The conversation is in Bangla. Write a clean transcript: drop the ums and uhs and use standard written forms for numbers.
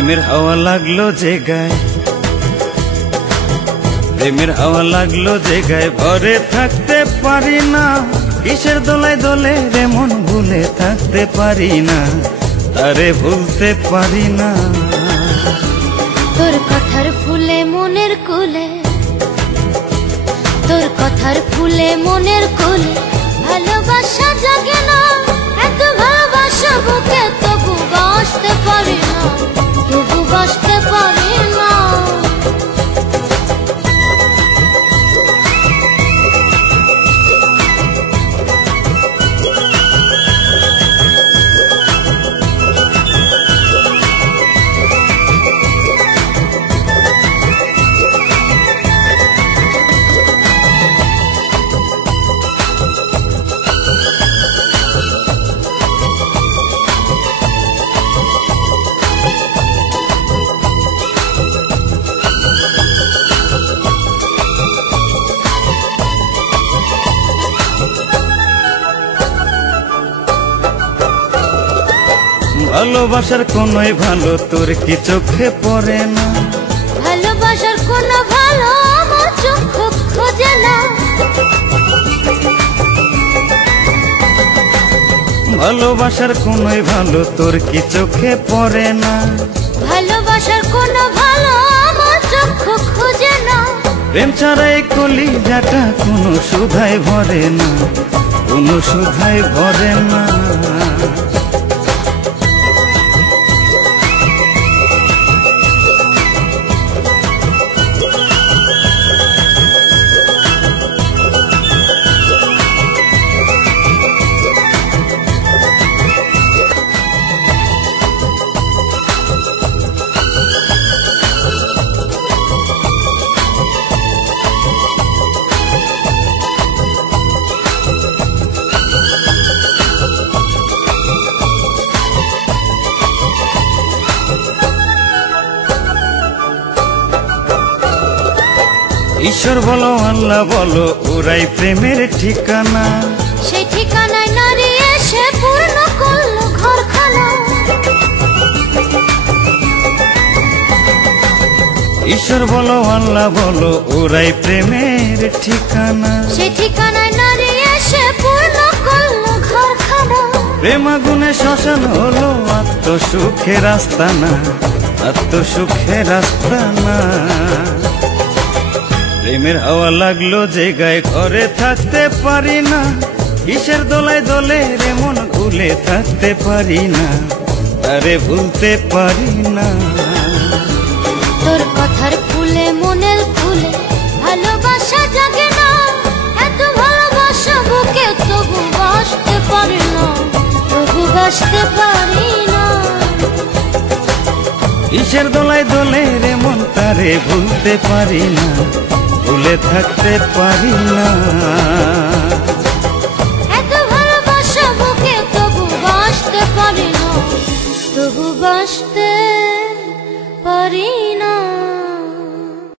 প্রেমের হাওয়া লাগলো যে গায়ে, প্রেমের হাওয়া লাগলো যে গায়ে, ভরে থাকতে পারি না। কিসের দোলায় দোলে রে মন, ভুলে থাকতে পারি না, তারে ভুলতে পারি না। তোর কথার ফুলে মনের কুলে, তোর কথার ফুলে মনের কুলে, ভালোবাসা জাগে না। এত ভালোবাসা বুকে তবু বাসতে পারি না, তবু বাসতে পারি না। ভালোবাসার কোনোই ভালো তোর কি চোখে পড়ে না? ভালোবাসার কোনো ভালো আমার চোখ খোঁজে না। ভালোবাসার কোনোই ভালো তোর কি চোখে পড়ে না? ভালোবাসার কোনো ভালো আমার চোখ খোঁজে না। প্রেম ছাড়াই কলিজাটা কোনো সুধাই ভরে না, কোনো সুধাই ভরে না। ঈশ্বর বলো আল্লাহ বলো ওরাই প্রেমের ঠিকানা, সেই ঠিকানায় নারী এসে পূর্ণ করলো ঘরখানা। ঈশ্বর বলো আল্লাহ বলো ওরাই প্রেমের ঠিকানা, সেই ঠিকানায় নারী এসে পূর্ণ করলো ঘরখানা। প্রেম আগুনে শ্মশান হলো আত্মসুখের আস্তানা, আত্মসুখের আস্তানা। প্রেমের হাওয়া লাগলো যে গায়ে, ঘরে থাকতে পারি না। কিসের দোলায় দোলে রে মন, ভুলে থাকতে পারি না, তারে ভুলতে পারি না। তোর কথার ফুলে মনের ফুলে, ভালোবাসা জাগে না। এত ভালোবাসা বুকে তবু বাসতে পারি না, তবু বাসতে পারি না। কিসের দোলায় দোলে রে মন, তারে ভুলতে পারি না, ভুলে থাকতে পারি না।